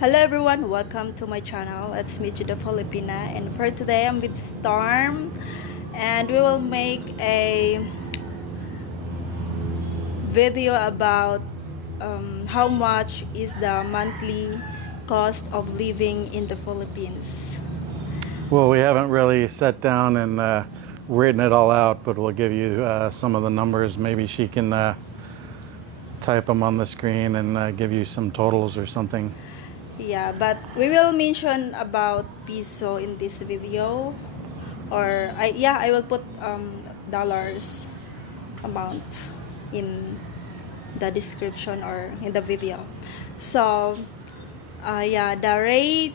Hello everyone, welcome to my channel. It's me, the Filipina, and for today I'm with Storm, and we will make a video about how much is the monthly cost of living in the Philippines. Well, we haven't really sat down and written it all out, but we'll give you some of the numbers. Maybe she can type them on the screen and give you some totals or something. Yeah, but we will mention about peso in this video, or I will put dollars amount in the description or in the video. So the rate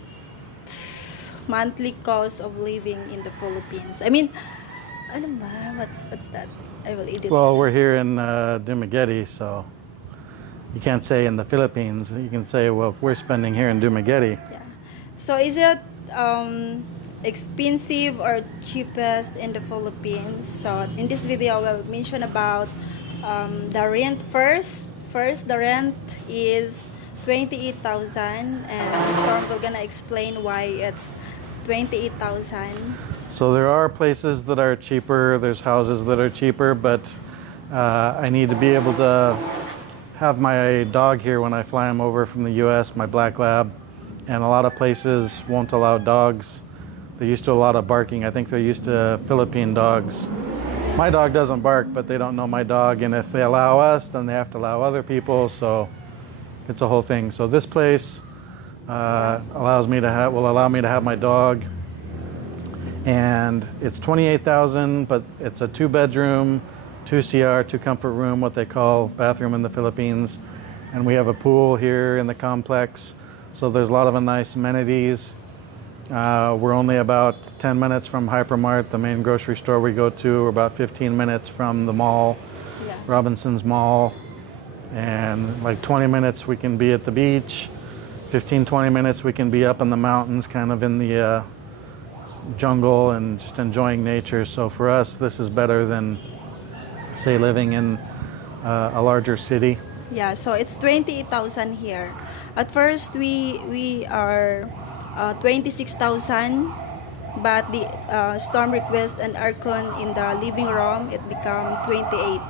monthly cost of living in the Philippines. I mean, ano ba? What's that? I will edit. Well, we're here in Dumaguete, so you can't say in the Philippines. You can say, well, if we're spending here in Dumaguete. Yeah. So is it expensive or cheapest in the Philippines? So in this video, I will mention about the rent first. First, the rent is 28,000, and Storm will gonna explain why it's 28,000. So there are places that are cheaper. There's houses that are cheaper, but I need to be able to have my dog here when I fly him over from the U.S., my black lab, and a lot of places won't allow dogs. They're used to a lot of barking. I think they're used to Philippine dogs. My dog doesn't bark, but they don't know my dog, and if they allow us, then they have to allow other people, so it's a whole thing. So this place will allow me to have my dog, and it's 28,000, but it's a 2-bedroom, 2 CR, 2 comfort room, what they call bathroom in the Philippines. And we have a pool here in the complex. So there's a lot of nice amenities. We're only about 10 minutes from Hypermart, the main grocery store we go to. We're about 15 minutes from the mall, Yeah. Robinson's Mall. And like 20 minutes we can be at the beach. 15-20 minutes we can be up in the mountains, kind of in the jungle and just enjoying nature. So for us, this is better than, say, living in a larger city. Yeah, so it's 28,000 here. At first, we are 26,000, but the Storm request and aircon in the living room, it become 28.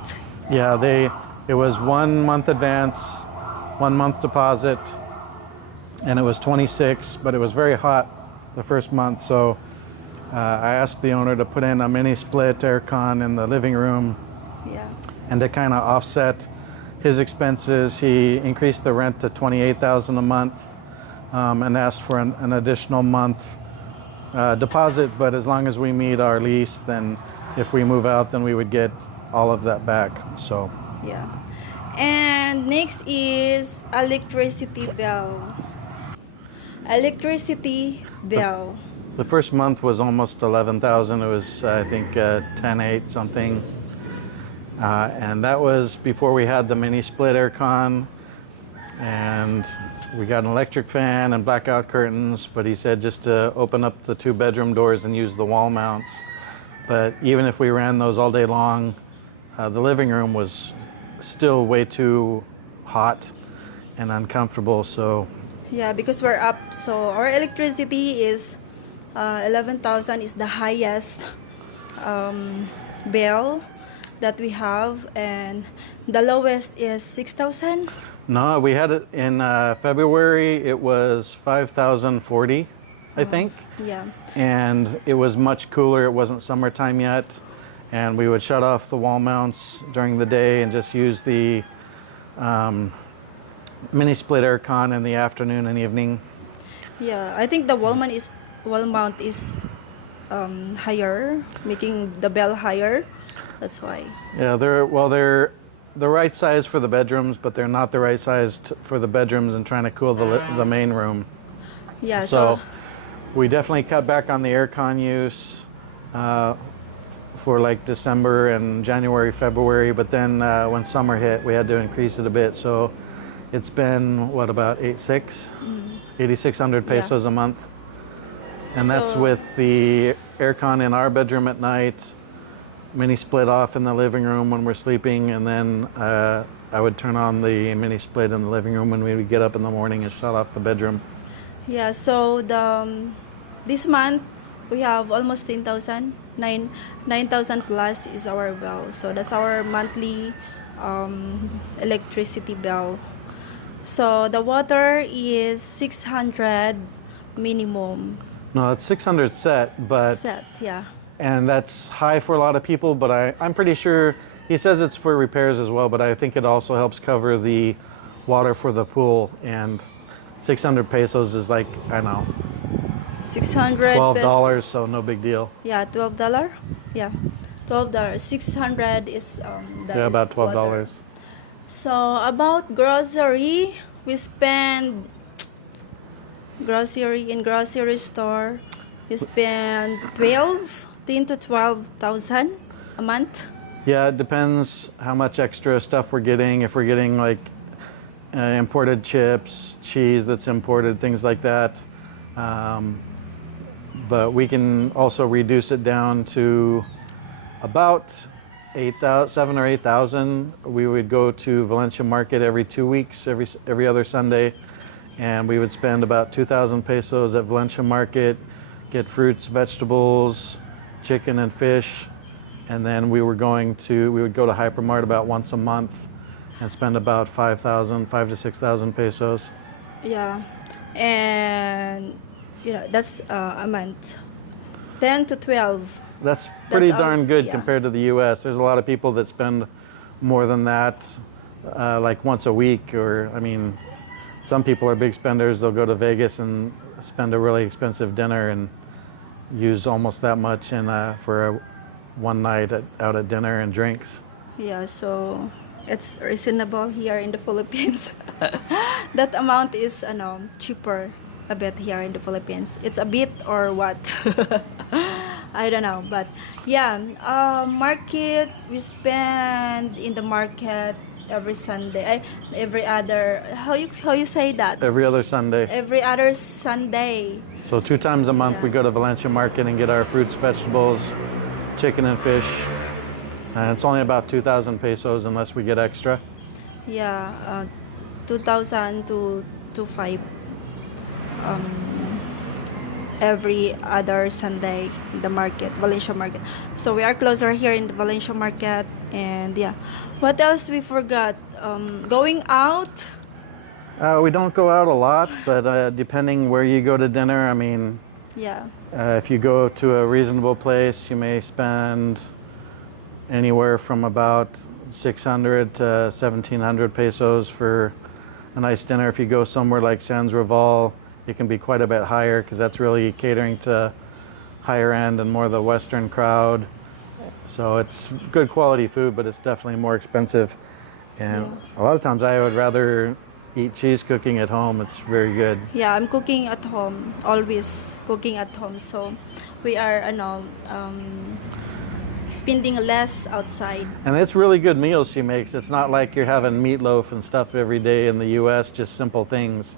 Yeah, it was 1 month advance, 1 month deposit, and it was 26, but it was very hot the first month, so I asked the owner to put in a mini split aircon in the living room. Yeah. And to kind of offset his expenses, he increased the rent to 28,000 a month, and asked for an additional month deposit. But as long as we meet our lease, then if we move out, then we would get all of that back. So Yeah. And next is electricity bill. Electricity bill. the first month was almost 11,000. It was, I think, 10.8 something. And that was before we had the mini split aircon, and we got an electric fan and blackout curtains, but he said just to open up the 2-bedroom doors and use the wall mounts. But even if we ran those all day long, the living room was still way too hot and uncomfortable. So Yeah, because we're up, so our electricity is 11,000 is the highest bill that we have, and the lowest is 6,000. no, we had it in February. It was 5,040, I think. Yeah. And it was much cooler. It wasn't summertime yet, and we would shut off the wall mounts during the day and just use the mini split aircon in the afternoon and evening. Yeah, I think the wall mount is higher, making the bill higher. That's why. Yeah, they're the right size for the bedrooms, but they're not the right size for the bedrooms and trying to cool the main room. Yeah, So we definitely cut back on the aircon use for like December and January, February, but then when summer hit, we had to increase it a bit. So it's been, what, about 8,600 pesos a month. And that's So- with the aircon in our bedroom at night, mini split off in the living room when we're sleeping, and then I would turn on the mini split in the living room when we would get up in the morning and shut off the bedroom. Yeah, so this month we have almost 10,000. 9,000 plus is our bill. So that's our monthly electricity bill. So the water is 600 minimum No, it's 600 set, but set, yeah. and that's high for a lot of people. But I'm pretty sure he says it's for repairs as well. But I think it also helps cover the water for the pool. And 600 pesos is like, I don't know, 600 $12, pesos. so no big deal. Yeah, $12. Yeah. $12. 600 is the Yeah, about water. $12. So about grocery, we spend grocery in grocery store. We spend 10 to 12,000 a month. Yeah, it depends how much extra stuff we're getting. If we're getting like imported chips, cheese that's imported, things like that. But we can also reduce it down to about 7 or 8,000. We would go to Valencia Market every 2 weeks, every other Sunday, and we would spend about 2,000 pesos at Valencia Market, get fruits, vegetables, chicken and fish, and then we would go to Hypermart about once a month and spend about 5 to 6,000 pesos. Yeah, and that's a month. 10 to 12. That's pretty That's darn good yeah. compared to the U.S. There's a lot of people that spend more than that, like once a week, or I mean, some people are big spenders. They'll go to Vegas and spend a really expensive dinner and use almost that much for one night out at dinner and drinks. Yeah, so it's reasonable here in the Philippines. That amount is cheaper a bit here in the Philippines. It's a bit or what? I don't know, but yeah, market, we spend in the market every Sunday. Every other, how you say that? Every other Sunday. Every other Sunday. So 2 times a month we Yeah. go to Valencia Market and get our fruits, vegetables, chicken and fish. And it's only about 2,000 pesos unless we get extra. Yeah, 2,000 to 5 every other Sunday in the market, Valencia Market. So we are closer here in the Valencia Market, and yeah. What else we forgot? Going out. We don't go out a lot, but depending where you go to dinner, I mean, Yeah, if you go to a reasonable place, you may spend anywhere from about 600 to 1,700 pesos for a nice dinner. If you go somewhere like Sans Rival, it can be quite a bit higher because that's really catering to higher end and more the Western crowd. So it's good quality food, but it's definitely more expensive. And a lot of times I would rather eat cheese cooking at home. It's very good. yeah. I'm cooking at home. Always cooking at home. So we are spending less outside. And it's really good meals she makes. It's not like you're having meatloaf and stuff every day in the U.S., just simple things.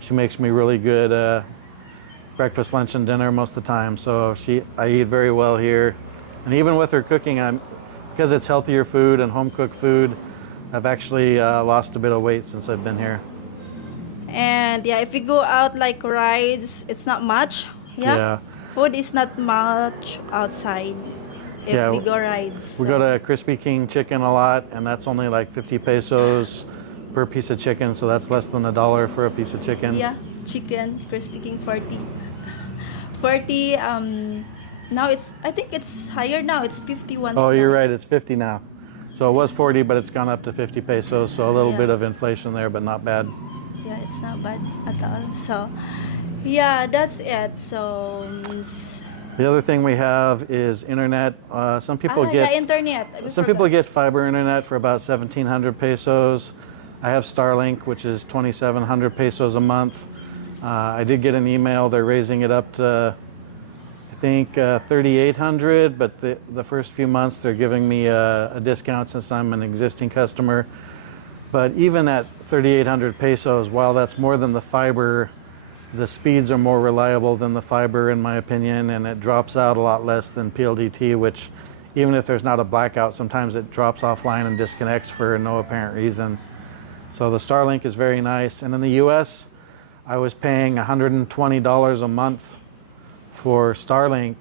She makes me really good breakfast, lunch, and dinner most of the time. So I eat very well here. And even with her cooking, because it's healthier food and home-cooked food, I've actually lost a bit of weight since I've been here. And yeah, if we go out like rides, it's not much. Yeah. Food is not much outside if Yeah, we go rides. We go to Crispy King Chicken a lot, and that's only like 50 pesos per piece of chicken, so that's less than $1 for a piece of chicken. Yeah, chicken, Crispy King 40. 40, now I think it's higher now, it's 51. Oh, you're right, it's 50 now. So it was 40, but it's gone up to 50 pesos, so a little Yeah. bit of inflation there, but not bad. Yeah, it's not bad at all. So, yeah, that's it. So, The other thing we have is internet. Some people get yeah, internet. We some people forgot. get fiber internet for about 1,700 pesos. I have Starlink, which is 2,700 pesos a month. I did get an email. They're raising it up to, I think, 3,800, but the first few months they're giving me a discount since I'm an existing customer. But even at 3,800 pesos, while that's more than the fiber, the speeds are more reliable than the fiber, in my opinion, and it drops out a lot less than PLDT, which even if there's not a blackout, sometimes it drops offline and disconnects for no apparent reason. So the Starlink is very nice. And in the US, I was paying $120 a month for Starlink,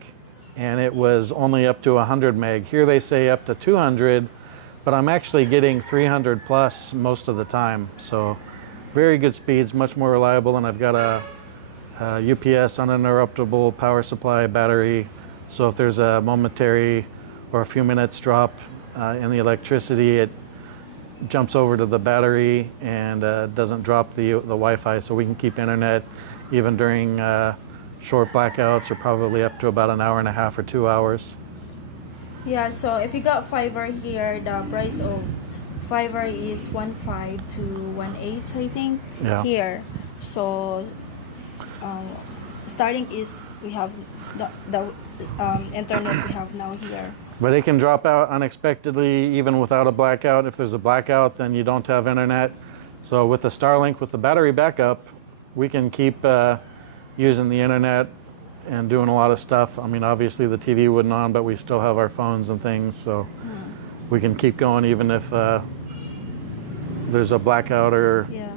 and it was only up to 100 meg. Here they say up to 200, but I'm actually getting 300 plus most of the time. So very good speeds, much more reliable, and I've got a UPS uninterruptible power supply battery. So if there's a momentary or a few minutes drop in the electricity, it jumps over to the battery and doesn't drop the Wi-Fi, so we can keep internet even during short blackouts, or probably up to about an hour and a half or 2 hours. Yeah, so if you got fiber here, the price of fiber is 1.5 to 1.8, I think. Yeah. Here, so starting is we have the internet we have now here. But it can drop out unexpectedly even without a blackout. If there's a blackout, then you don't have internet. So with the Starlink, with the battery backup, we can keep using the internet and doing a lot of stuff. I mean, obviously the TV wouldn't on, but we still have our phones and things, so we can keep going even if there's a blackout or Yeah.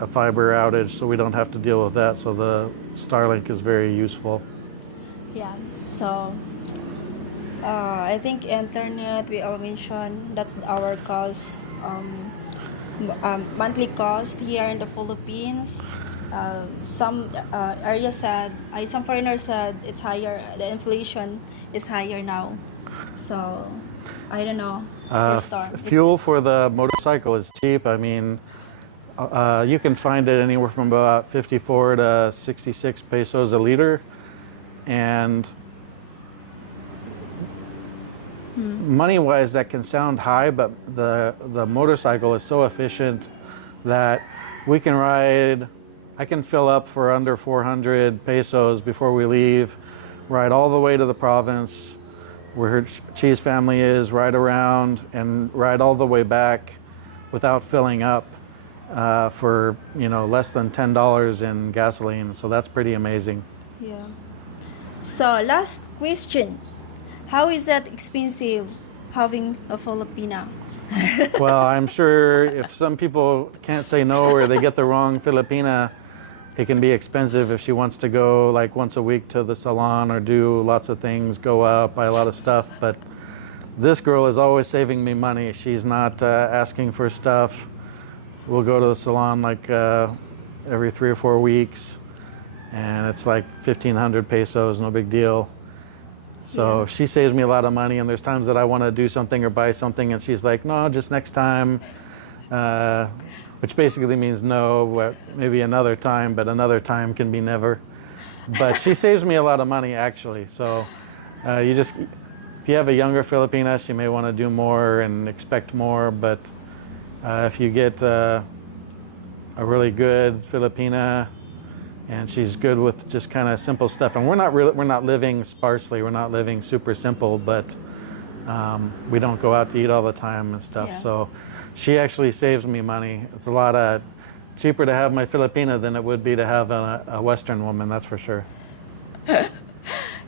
a fiber outage, so we don't have to deal with that. So the Starlink is very useful. Yeah, so I think internet we all mentioned that's our cost, monthly cost here in the Philippines. Some areas said, some foreigners said it's higher. The inflation is higher now, so I don't know. Your star. Fuel for the motorcycle is cheap. I mean, you can find it anywhere from about 54 to 66 pesos a liter, and money-wise, that can sound high, but the motorcycle is so efficient that we can ride. I can fill up for under 400 pesos before we leave, ride all the way to the province where her cheese family is, ride around, and ride all the way back without filling up for less than $10 in gasoline. So that's pretty amazing. Yeah. So last question. How is that expensive having a Filipina? Well, I'm sure if some people can't say no or they get the wrong Filipina, it can be expensive if she wants to go like once a week to the salon or do lots of things, go out, buy a lot of stuff. But this girl is always saving me money. She's not asking for stuff. We'll go to the salon like every 3 or 4 weeks, and it's like 1,500 pesos, no big deal. So she saves me a lot of money, and there's times that I want to do something or buy something, and she's like, no, just next time, which basically means no, maybe another time, but another time can be never. But she saves me a lot of money, actually. So if you have a younger Filipina, she may want to do more and expect more, but if you get a really good Filipina, and she's good with just kind of simple stuff, and we're not living sparsely, we're not living super simple, but we don't go out to eat all the time and stuff. Yeah. So she actually saves me money. It's a lot cheaper to have my Filipina than it would be to have a Western woman, that's for sure.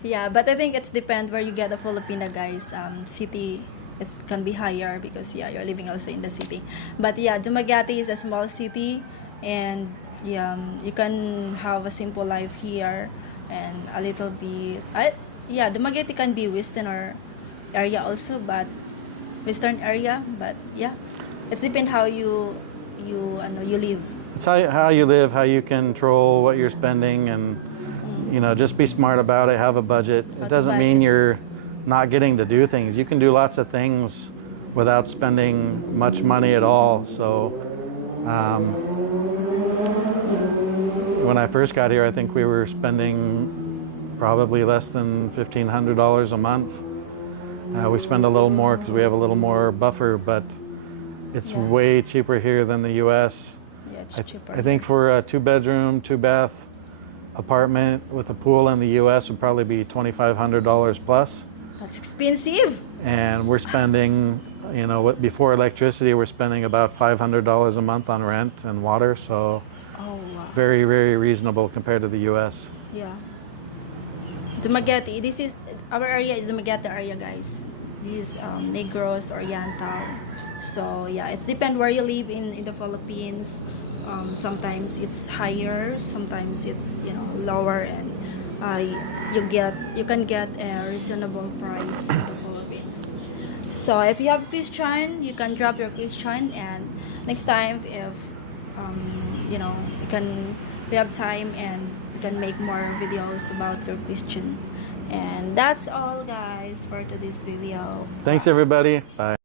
Yeah, but I think it's depend where you get a Filipina, guys. City, it can be higher because you're living also in the city. But yeah, Dumaguete is a small city, and you can have a simple life here and a little bit. Dumaguete can be Western or area also, but Western area. But yeah, it's depend how you live. It's how you live, how you control what you're spending, and just be smart about it, have a budget. It doesn't mean you're not getting to do things. You can do lots of things without spending much money at all. So when I first got here, I think we were spending probably less than $1,500 a month. We spend a little more because we have a little more buffer, but it's way cheaper here than the U.S. Yeah, it's cheaper. I think for a 2-bedroom, 2-bath apartment with a pool in the U.S. would probably be $2,500 plus. That's expensive. And we're spending, before electricity, we're spending about $500 a month on rent and water. So very, very reasonable compared to the U.S. Yeah. Dumaguete. Our area is Dumaguete area, guys. This is Negros, Oriental. So yeah, it's depend where you live in the Philippines. Sometimes it's higher, sometimes it's lower, and you can get a reasonable price in the Philippines. So if you have question, you can drop your question, and next time if you can we have time and you can make more videos about your question. And that's all, guys, for today's video. Thanks, everybody. Bye.